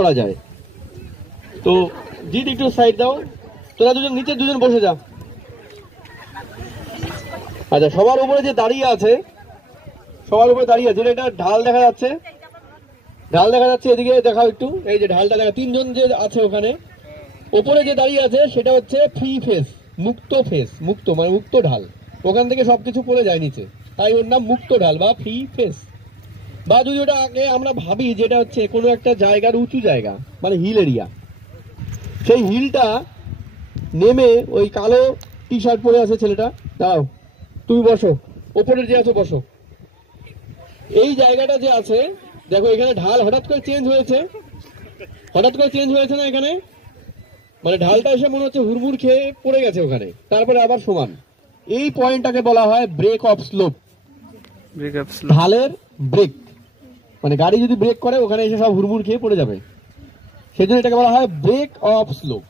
করা যায়। তো জিৎ একটু সাইড দাও, তোরা দুজন নিচে দুজন বসে যা। আচ্ছা, সবার উপরে যে দাঁড়িয়ে আছে, সবার উপরে দাঁড়িয়ে আছে, এটা ঢাল দেখা যাচ্ছে, ঢাল দেখা যাচ্ছে, এদিকে দেখাও একটু, এই যে ঢালটা দেখা, তিনজন যে আছে ওখানে ওপরে যে দাঁড়িয়ে আছে সেটা হচ্ছে ফ্রি ফেস, মুক্ত ফেস, মুক্ত মানে মুক্ত ঢাল, ওখান থেকে সবকিছু পড়ে যায় নিচে, তাই ওর নাম মুক্ত ঢাল বা ফ্রি ফেস। বা যদি ওটা আগে আমরা ভাবি যেটা হচ্ছে কোনো একটা জায়গার উঁচু জায়গা মানে হিল এরিয়া, সেই হিলটা নেমে ওই কালো টি শার্ট পরে আছে ছেলেটা, দাও তুমি বসো, ওপরের যে আছো বসো, এই জায়গাটা যে আছে দেখো এখানে ঢাল হঠাৎ করে চেঞ্জ হয়েছে, হঠাৎ করে চেঞ্জ হয়েছে না এখানে, মানে ঢালটা এসে মনে হচ্ছে হুড়মুড় খেয়ে পড়ে গেছে ওখানে, তারপরে আবার সমান। এই পয়েন্টটাকে বলা হয় ব্রেক অফ স্লোপ, ঢালের ব্রেক, মানে গাড়ি যদি ব্রেক করে ওখানে এসে সব হুড়মুড় খেয়ে পড়ে যাবে, সেই জন্য এটাকে বলা হয় ব্রেক অফ স্লোপ।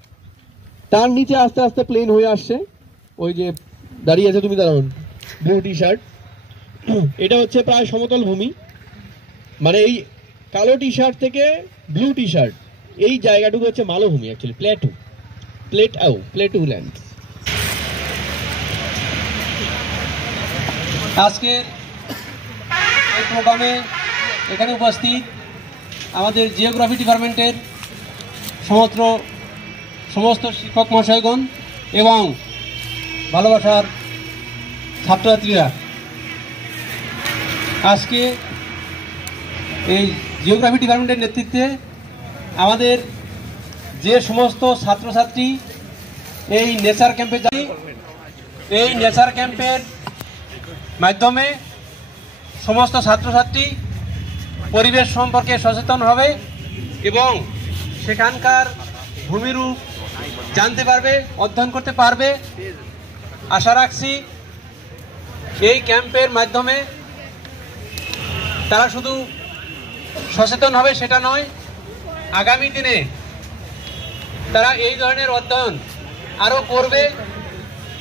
তার নিচে আস্তে আস্তে প্লেন হয়ে আসছে, ওই যে দাঁড়িয়ে আছে তুমি দাঁড়ান, ব্লু টি শার্ট, এটা হচ্ছে প্রায় সমতল ভূমি, মানে এই কালো টি শার্ট থেকে ব্লু টি শার্ট এই জায়গাটুকু হচ্ছে মালভূমি, অ্যাকচুয়ালি প্লেটু ল্যান্ড। আজকে এই প্রোগ্রামে এখানে উপস্থিত আমাদের জিওগ্রাফি ডিপার্টমেন্টের সমস্ত শিক্ষক মহাশয়গণ এবং ভালোবাসার ছাত্রছাত্রীরা, আজকে এই জিওগ্রাফি ডিপার্টমেন্টের নেতৃত্বে আমাদের যে সমস্ত ছাত্রছাত্রী এই নেচার ক্যাম্পে যাই, এই নেচার ক্যাম্পের মাধ্যমে সমস্ত ছাত্রছাত্রী পরিবেশ সম্পর্কে সচেতন হবে এবং সেখানকার ভূমিরূপ জানতে পারবে, অধ্যয়ন করতে পারবে। আশা রাখছি এই ক্যাম্পের মাধ্যমে তারা শুধু সচেতন হবে সেটা নয়, আগামী দিনে তারা এই ধরনের অধ্যয়ন আরও করবে।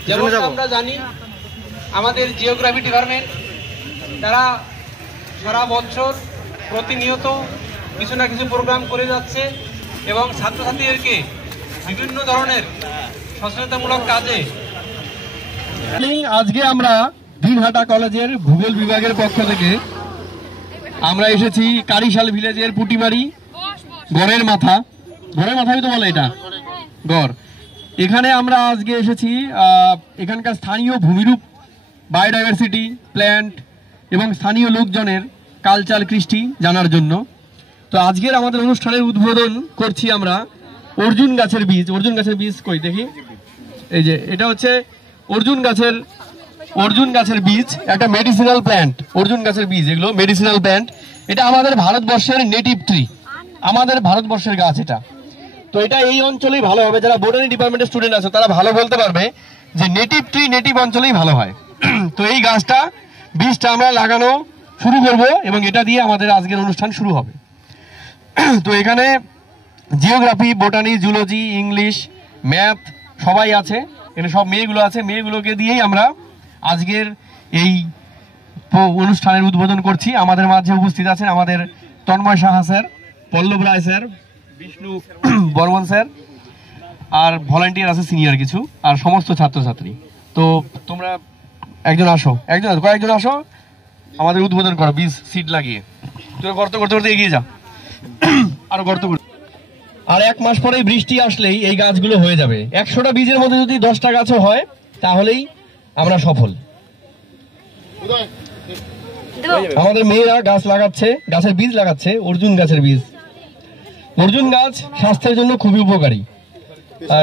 যেমন আমরা জানি আমাদের জিওগ্রাফি ডিপার্টমেন্ট তারা সারা বছর প্রতিনিয়ত কিছু না কিছু প্রোগ্রাম করে যাচ্ছে এবং ছাত্রছাত্রীদেরকে বিভিন্ন ধরনের সচেতনতামূলক কাজে। আজকে আমরা দিনহাটা কলেজের ভূগোল বিভাগের পক্ষ থেকে আমরা এসেছি কারিশাল ভিলেজের পুটিমারি গড়ের মাথায় তো বলে এটা গড়, এখানে আমরা আজকে এসেছি এখানকার স্থানীয় ভূমিরূপ, বায়োডাইভার্সিটি, প্ল্যান্ট এবং স্থানীয় লোকজনের কালচার কৃষ্টি জানার জন্য। তো আজকের আমাদের অনুষ্ঠানের উদ্বোধন করছি আমরা অর্জুন গাছের বীজ। অর্জুন গাছের বীজ কই দেখি, এই যে এটা হচ্ছে অর্জুন গাছের বীজ, একটা মেডিসিনাল প্ল্যান্ট। অর্জুন গাছের বীজ, এগুলো মেডিসিনাল প্ল্যান্ট। এটা আমাদের ভারতবর্ষের নেটিভ ট্রি, আমাদের ভারতবর্ষের গাছ এটা। তো এটা এই অঞ্চলেই ভালো হবে, যারা বোটানি ডিপার্টমেন্টের স্টুডেন্ট আছে তারা ভালো বলতে পারবে যে নেটিভ ট্রি নেটিভ অঞ্চলেই ভালো হয়। তো এই গাছটা বীজটা আমরা লাগানো শুরু করব এবং এটা দিয়ে আমাদের আজকের অনুষ্ঠান শুরু হবে। তো এখানে geography, botany, zoology, English, math সবাই আছে, এখানে সব মেয়েগুলো আছে। মেয়েগুলোকে দিয়েই আমরা আজকের এই অনুষ্ঠানের উদ্বোধন করছি। আমাদের মাঝে উপস্থিত আছেন আমাদের তন্ময় সাহা স্যার, পল্লব রায় স্যার, বিষ্ণু বর্মন স্যার, আর ভলান্টিয়ার আছে সিনিয়র কিছু, আর সমস্ত ছাত্রছাত্রী। তো তোমরা কয়েকজন আসো আমাদের উদ্বোধন করো বীজ সিট লাগিয়ে। তোরা গর্ত করতে করতে এগিয়ে যা, আরো গর্ত করতে। আর 1 মাস পরেই বৃষ্টি আসলেই এই গাছগুলো হয়ে যাবে। 100টা বীজের মধ্যে যদি 10টা গাছও হয় তাহলেই আমরা সফল। আমাদের মেয়েরা গাছ লাগাচ্ছে, গাছের বীজ লাগাচ্ছে, অর্জুন গাছের বীজ। অর্জুন গাছ স্বাস্থ্যের জন্য খুবই উপকারী।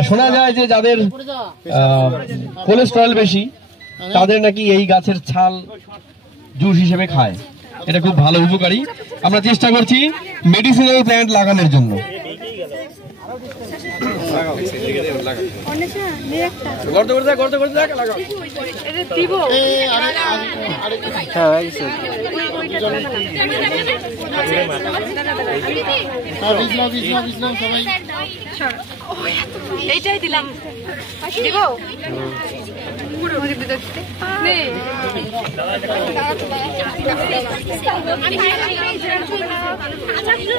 শোনা যায় যে যাদের কোলেস্টেরল বেশি তাদের নাকি এই গাছের ছাল জুস হিসেবে খায়, এটা খুব ভালো, উপকারী। আমরা চেষ্টা করছি মেডিসিনাল প্ল্যান্ট লাগানোর জন্য। এইটাই দিলাম, দিব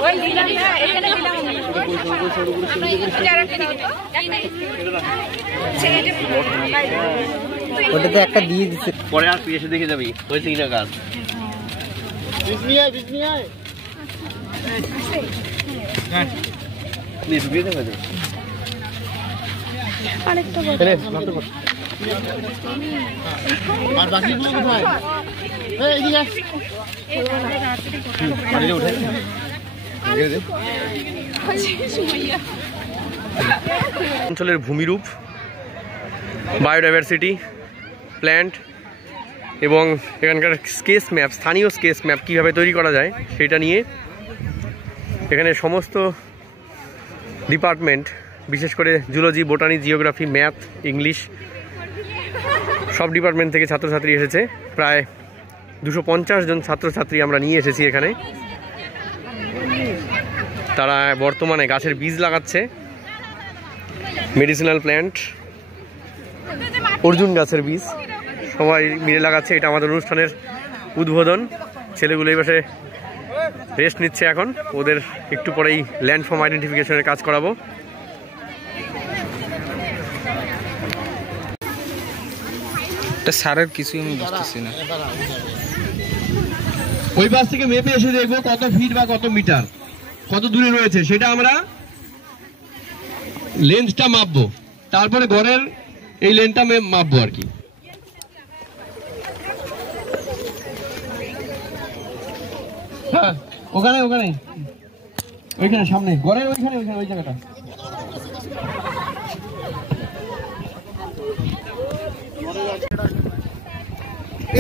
ওই দিলাম, এখানে দিলাম। ওটাতে একটা দিয়ে দিচ্ছে। পরে আর তুই এসে দেখে যাবি হয়েছে কিনা কাজ। অঞ্চলের ভূমিরূপ, বায়োডাইভার্সিটি, প্ল্যান্ট এবং এখানকার স্কেচ ম্যাপ, স্থানীয় স্কেচ ম্যাপ কীভাবে তৈরি করা যায় সেটা নিয়ে এখানে সমস্ত ডিপার্টমেন্ট, বিশেষ করে zoology, botany, geography, math, English সব ডিপার্টমেন্ট থেকে ছাত্রছাত্রী এসেছে। প্রায় 250 জন ছাত্রছাত্রী আমরা নিয়ে এসেছি এখানে। তারা বর্তমানে গাছের বীজ লাগাচ্ছে, মেডিসিনাল প্ল্যান্ট, অর্জুন গাছের বীজ সবাই মিলে লাগাচ্ছে। এটা আমাদের অনুষ্ঠানের উদ্বোধন। ছেলেগুলো এই পাশে রেস্ট নিচ্ছে এখন, ওদের একটু পরেই ল্যান্ডফর্ম আইডেন্টিফিকেশনের কাজ করাবো। স্যারের কিছুই আমি বুঝতেছি না। ওই পাশ থেকে মেপে এসে দেখবো কত ফিট বা কত মিটার, কত দূরে রয়েছে সেটা আমরা লেন্থটা মাপবো, তারপরে ঘরের এই লেন্থটা মাপবো আর কি। হ্যাঁ, ওখানে ওখানে ওইখানে সামনে ঘরের ওইখানে ওইখানে ওই জায়গাটা।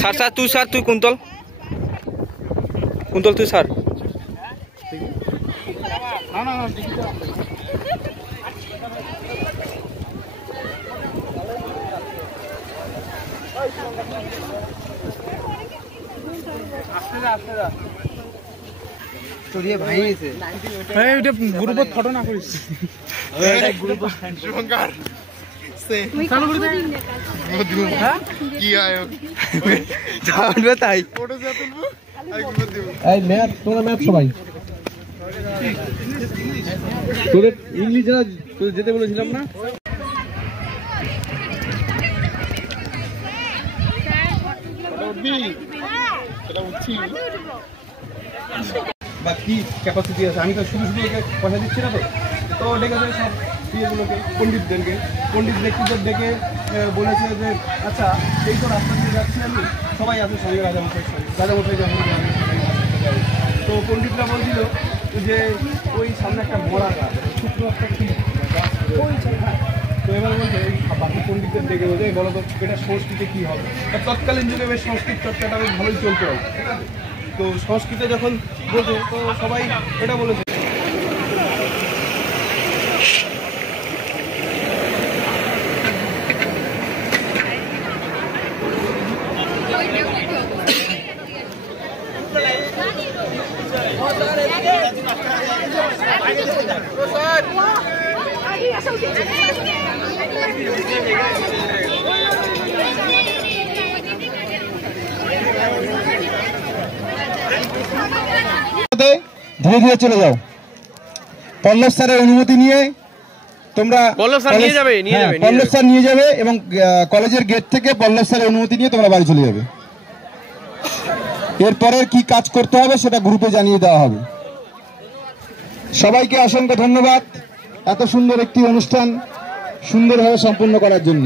স্যার স্যার তুই কুন্তল তুই স্যার। গ্রুপত ফটো না করিস তাই তোরা ম্যাথ সবাই তোদের ইংলিশ যারা যেতে বলেছিলাম না, বা কি ক্যাপাসিটি আছে। আমি তো শুধু পয়সা দিচ্ছি না, তো ডেকেছে সব ইয়েগুলোকে, পণ্ডিত ব্যক্তিদের ডেকে বলেছে যে আচ্ছা এই তো রাস্তা দিয়ে যাচ্ছি আমি, সবাই আছে সঙ্গে রাজামশাই যখন তো পণ্ডিতরা বলছিল যে ওই সামনে একটা মরা গাছ, ছোট্ট একটা কি গাছ, তো এবার বলছে বাকি পণ্ডিতদের ডেকে বলছে বলো তো এটা সংস্কৃতে কী হবে। তৎকালীন যুগে বেশ সংস্কৃত চর্চাটা বেশ ভালোই চলতে হবে, ঠিক আছে। তো সংস্কৃতে যখন বোঝে তো সবাই এটা বলেছে। ধীরে ধীরে চলে যাও। পল্লব স্যারের অনুমতি নিয়ে তোমরা পল্লব স্যার নিয়ে যাবে এবং কলেজের গেট থেকে পল্লব স্যারের অনুমতি নিয়ে তোমরা বাড়ি চলে যাবে। এরপরের কি কাজ করতে হবে সেটা গ্রুপে জানিয়ে দেওয়া হবে। সবাইকে অসংখ্য ধন্যবাদ এত সুন্দর একটি অনুষ্ঠান সুন্দরভাবে সম্পূর্ণ করার জন্য।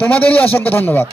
তোমাদেরই অসংখ্য ধন্যবাদ।